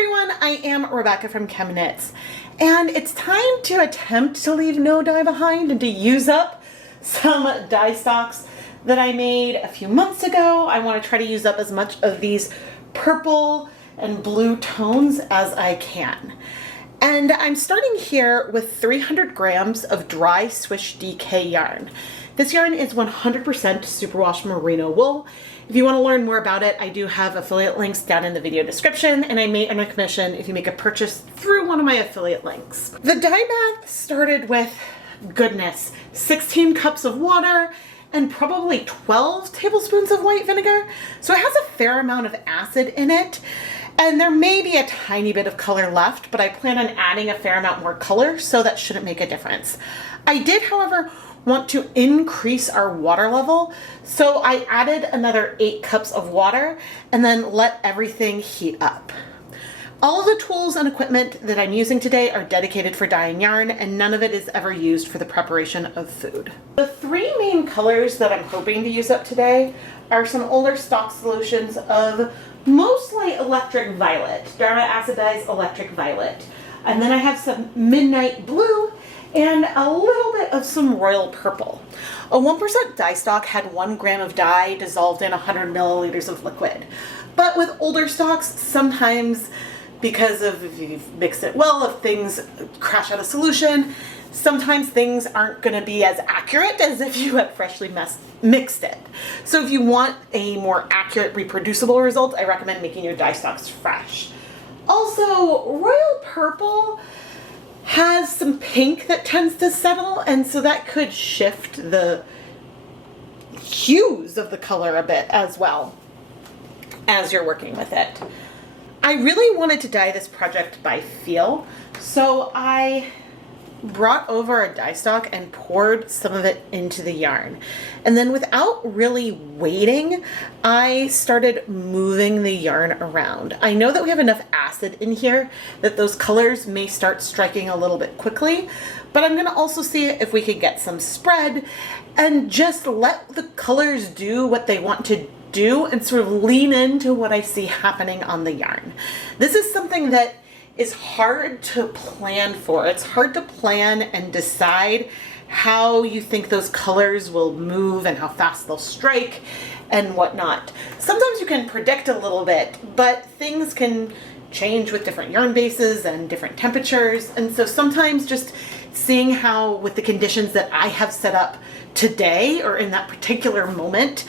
everyone, I am Rebecca from ChemKnits, and it's time to attempt to leave no dye behind and to use up some Dyestocks that I made a few months ago. I want to try to use up as much of these purple and blue tones as I can. And I'm starting here with 300 grams of dry Swish DK yarn. This yarn is 100% superwash merino wool. If you want to learn more about it, I do have affiliate links down in the video description, and I may earn a commission if you make a purchase through one of my affiliate links. The dye bath started with, goodness, 16 cups of water and probably 12 tablespoons of white vinegar. So it has a fair amount of acid in it, and there may be a tiny bit of color left, but I plan on adding a fair amount more color, so that shouldn't make a difference. I did, however, want to increase our water level, so I added another 8 cups of water and then let everything heat up. All of the tools and equipment that I'm using today are dedicated for dyeing yarn, and none of it is ever used for the preparation of food. The 3 main colors that I'm hoping to use up today are some older stock solutions of mostly electric violet, Dharma Acid Dye's electric violet. And then I have some midnight blue and a little bit of some royal purple. A 1% dye stock had 1 gram of dye dissolved in 100 milliliters of liquid. But with older stocks, sometimes because of, if you've mixed it well, if things crash out of solution, sometimes things aren't going to be as accurate as if you had freshly mixed it. So if you want a more accurate, reproducible result, I recommend making your dye stocks fresh. Also, royal purple has some pink that tends to settle, and so that could shift the hues of the color a bit as well as you're working with it. I really wanted to dye this project by feel, so I brought over a dye stock and poured some of it into the yarn. And then without really waiting, I started moving the yarn around. I know that we have enough acid in here that those colors may start striking a little bit quickly, but I'm gonna also see if we could get some spread and just let the colors do what they want to do and sort of lean into what I see happening on the yarn. This is something that is hard to plan for. It's hard to plan and decide how you think those colors will move and how fast they'll strike and whatnot. Sometimes you can predict a little bit, but things can change with different yarn bases and different temperatures. And so sometimes just seeing how, with the conditions that I have set up today or in that particular moment,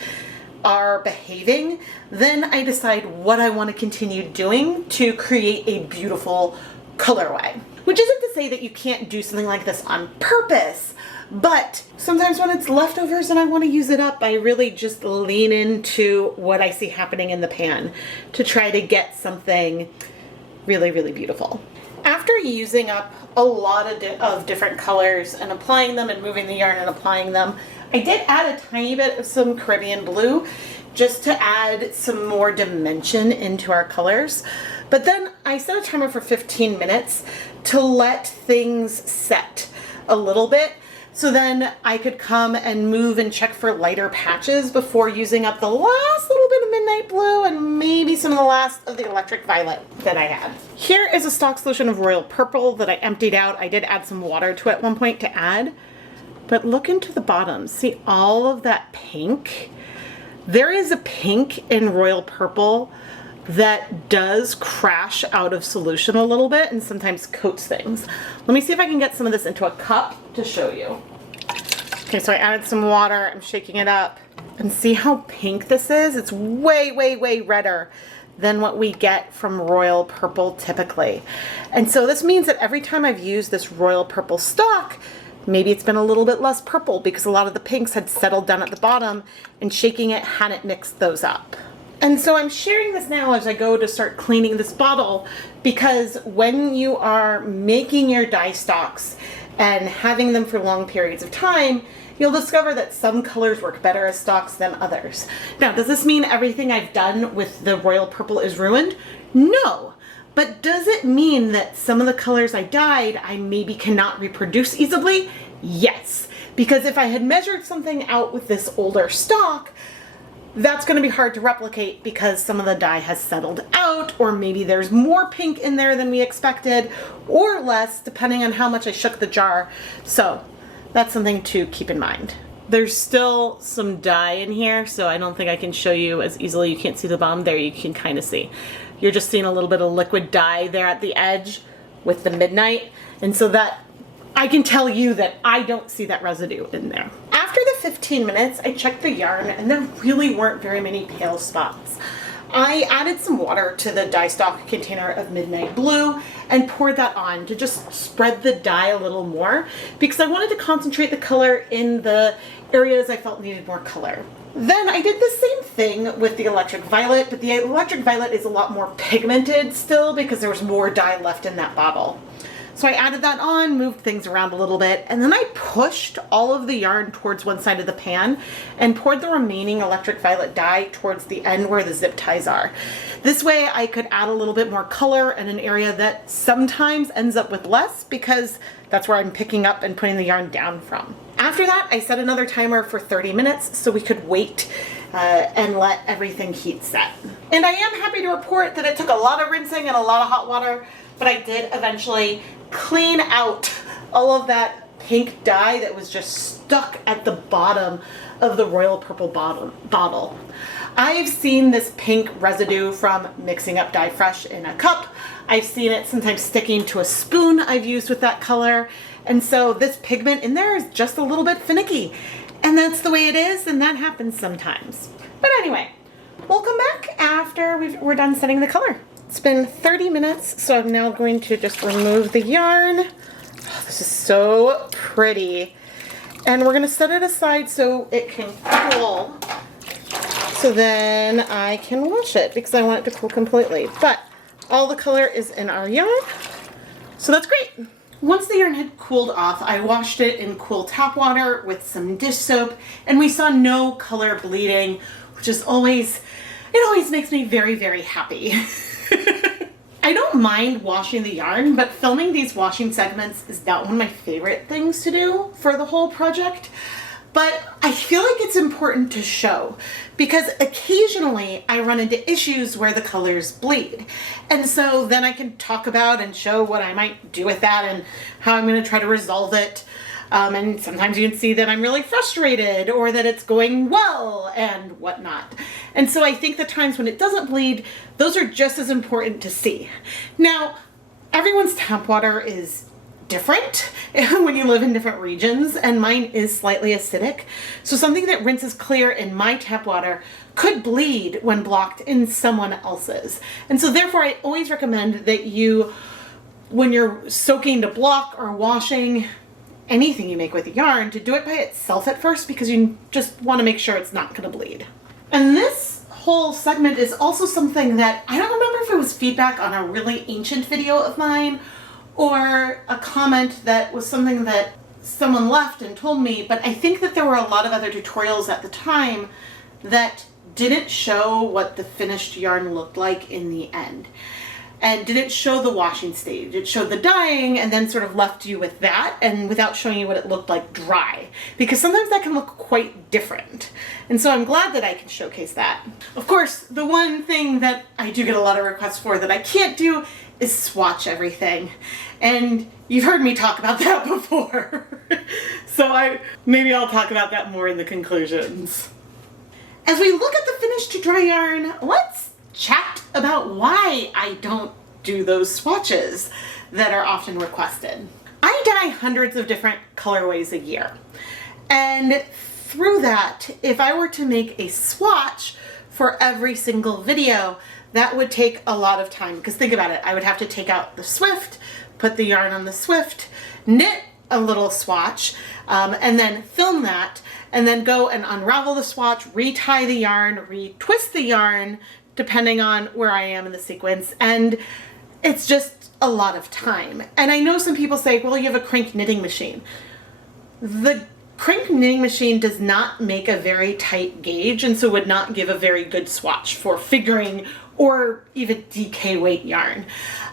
are behaving, then I decide what I want to continue doing to create a beautiful colorway. Which isn't to say that you can't do something like this on purpose, but sometimes when it's leftovers and I want to use it up, I really just lean into what I see happening in the pan to try to get something really, really beautiful. After using up a lot of different colors and applying them and moving the yarn and applying them, I did add a tiny bit of some Caribbean blue just to add some more dimension into our colors. But then I set a timer for 15 minutes to let things set a little bit, so then I could come and move and check for lighter patches before using up the last little bit of midnight blue and maybe some of the last of the electric violet that I had. Here is a stock solution of royal purple that I emptied out. I did add some water to it at one point to add. But look into the bottom. See all of that pink? There is a pink in royal purple that does crash out of solution a little bit and sometimes coats things. Let me see if I can get some of this into a cup to show you. Okay, so I added some water. I'm shaking it up. And see how pink this is? It's way, way, way redder than what we get from royal purple typically. And so this means that every time I've used this royal purple stock, maybe it's been a little bit less purple because a lot of the pinks had settled down at the bottom and shaking it hadn't mixed those up. And so I'm sharing this now as I go to start cleaning this bottle, because when you are making your dye stocks and having them for long periods of time, you'll discover that some colors work better as stocks than others. Now, does this mean everything I've done with the royal purple is ruined? No. But does it mean that some of the colors I dyed I maybe cannot reproduce easily? Yes. Because if I had measured something out with this older stock, That's going to be hard to replicate because some of the dye has settled out, or maybe there's more pink in there than we expected, or less, depending on how much I shook the jar. So that's something to keep in mind. There's still some dye in here, so I don't think I can show you as easily. You can't see the bottom there, you can kind of see. You're just seeing a little bit of liquid dye there at the edge with the midnight, and so that I can tell you that I don't see that residue in there. After the 15 minutes, I checked the yarn and there really weren't very many pale spots. I added some water to the Dyestocks container of Midnight Blue and poured that on to just spread the dye a little more because I wanted to concentrate the color in the areas I felt needed more color. Then I did the same thing with the Electric Violet, but the Electric Violet is a lot more pigmented still because there was more dye left in that bottle. So I added that on, moved things around a little bit, and then I pushed all of the yarn towards one side of the pan and poured the remaining Electric Violet dye towards the end where the zip ties are. This way I could add a little bit more color in an area that sometimes ends up with less because that's where I'm picking up and putting the yarn down from. After that, I set another timer for 30 minutes so we could wait and let everything heat set. And I am happy to report that it took a lot of rinsing and a lot of hot water, but I did eventually clean out all of that pink dye that was just stuck at the bottom of the royal purple bottle. I've seen this pink residue from mixing up dye fresh in a cup. I've seen it sometimes sticking to a spoon I've used with that color. And so this pigment in there is just a little bit finicky. And that's the way it is, and that happens sometimes. But anyway, we'll come back after we're done setting the color. It's been 30 minutes, so I'm now going to just remove the yarn. Oh, this is so pretty. And we're gonna set it aside so it can cool. So then I can wash it because I want it to cool completely. But all the color is in our yarn, so that's great. Once the yarn had cooled off, I washed it in cool tap water with some dish soap, and we saw no color bleeding, which is always makes me very, very happy. I don't mind washing the yarn, but filming these washing segments is not one of my favorite things to do for the whole project. But I feel like it's important to show because occasionally I run into issues where the colors bleed. And so then I can talk about and show what I might do with that and how I'm going to try to resolve it. And sometimes you can see that I'm really frustrated or that it's going well and whatnot. And so I think the times when it doesn't bleed, those are just as important to see. Now, everyone's tap water is different when you live in different regions, and mine is slightly acidic. So something that rinses clear in my tap water could bleed when blocked in someone else's. And so therefore I always recommend that you, when you're soaking to block or washing anything you make with yarn, to do it by itself at first because you just want to make sure it's not going to bleed. And this whole segment is also something that I don't remember if it was feedback on a really ancient video of mine or a comment that was something that someone left and told me, but I think that there were a lot of other tutorials at the time that didn't show what the finished yarn looked like in the end and didn't show the washing stage. It showed the dyeing and then sort of left you with that and without showing you what it looked like dry, because sometimes that can look quite different. And so I'm glad that I can showcase that. Of course, the one thing that I do get a lot of requests for that I can't do is swatch everything. And you've heard me talk about that before. So maybe I'll talk about that more in the conclusions. As we look at the finished to dry yarn, let's chat about why I don't do those swatches that are often requested. I dye hundreds of different colorways a year. And through that, if I were to make a swatch for every single video, that would take a lot of time, because think about it, I would have to take out the Swift, put the yarn on the Swift, knit a little swatch, and then film that, and then go and unravel the swatch, retie the yarn, retwist the yarn, depending on where I am in the sequence, and it's just a lot of time. And I know some people say, well, you have a crank knitting machine. The crank knitting machine does not make a very tight gauge, and so would not give a very good swatch for figuring or even DK weight yarn.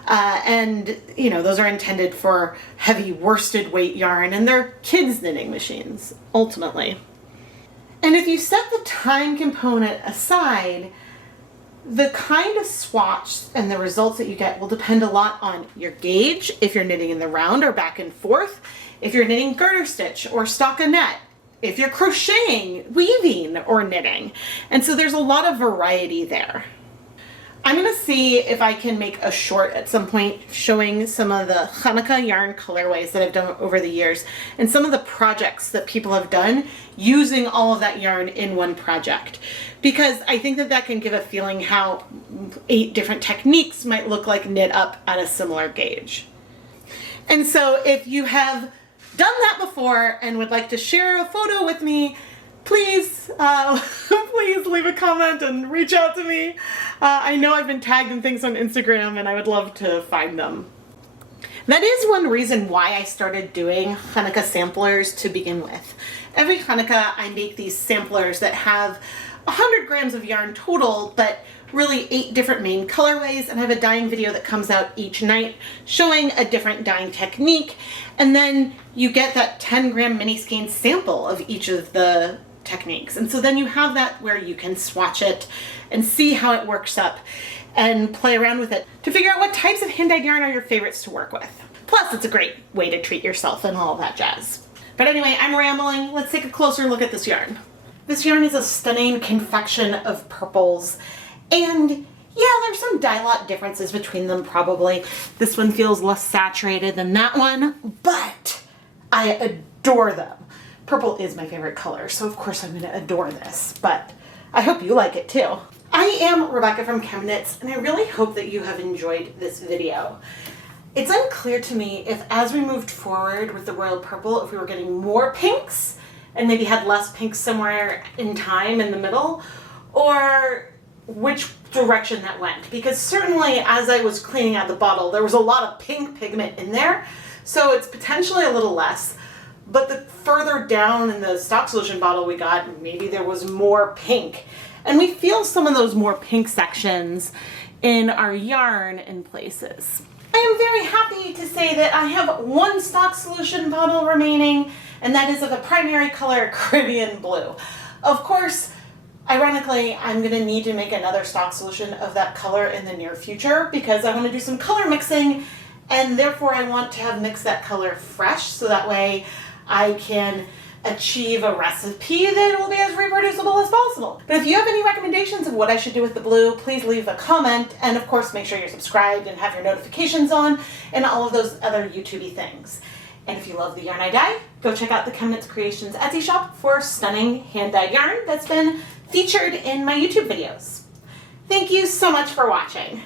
And you know, those are intended for heavy worsted weight yarn, and they're kids knitting machines, ultimately. And if you set the time component aside, the kind of swatch and the results that you get will depend a lot on your gauge, if you're knitting in the round or back and forth, if you're knitting garter stitch or stockinette, if you're crocheting, weaving, or knitting. And so there's a lot of variety there. I'm gonna see if I can make a short at some point showing some of the Hanukkah yarn colorways that I've done over the years and some of the projects that people have done using all of that yarn in one project. Because I think that that can give a feeling how 8 different techniques might look like knit up at a similar gauge. And so if you have done that before and would like to share a photo with me, please, please leave a comment and reach out to me. I know I've been tagged in things on Instagram and I would love to find them. That is one reason why I started doing Hanukkah samplers to begin with. Every Hanukkah I make these samplers that have 100 grams of yarn total, but really 8 different main colorways, and I have a dyeing video that comes out each night showing a different dyeing technique, and then you get that 10-gram mini skein sample of each of the techniques. And so then you have that where you can swatch it and see how it works up and play around with it to figure out what types of hand-dyed yarn are your favorites to work with. Plus, it's a great way to treat yourself and all that jazz. But anyway, I'm rambling. Let's take a closer look at this yarn. This yarn is a stunning confection of purples, and yeah, there's some dye lot differences between them probably. This one feels less saturated than that one, but I adore them. Purple is my favorite color, so of course I'm gonna adore this, but I hope you like it too. I am Rebecca from ChemKnits, and I really hope that you have enjoyed this video. It's unclear to me if as we moved forward with the royal purple, if we were getting more pinks and maybe had less pinks somewhere in time in the middle, or which direction that went. Because certainly as I was cleaning out the bottle, there was a lot of pink pigment in there, so it's potentially a little less. But the further down in the stock solution bottle we got, maybe there was more pink. And we feel some of those more pink sections in our yarn in places. I am very happy to say that I have 1 stock solution bottle remaining, and that is of a primary color Caribbean blue. Of course, ironically, I'm gonna need to make another stock solution of that color in the near future because I wanna do some color mixing, and therefore I want to have mixed that color fresh so that way I can achieve a recipe that will be as reproducible as possible. But if you have any recommendations of what I should do with the blue, please leave a comment, and of course make sure you're subscribed and have your notifications on and all of those other YouTube-y things. And if you love the yarn I dye, go check out the ChemKnits Creations Etsy shop for stunning hand-dyed yarn that's been featured in my YouTube videos. Thank you so much for watching.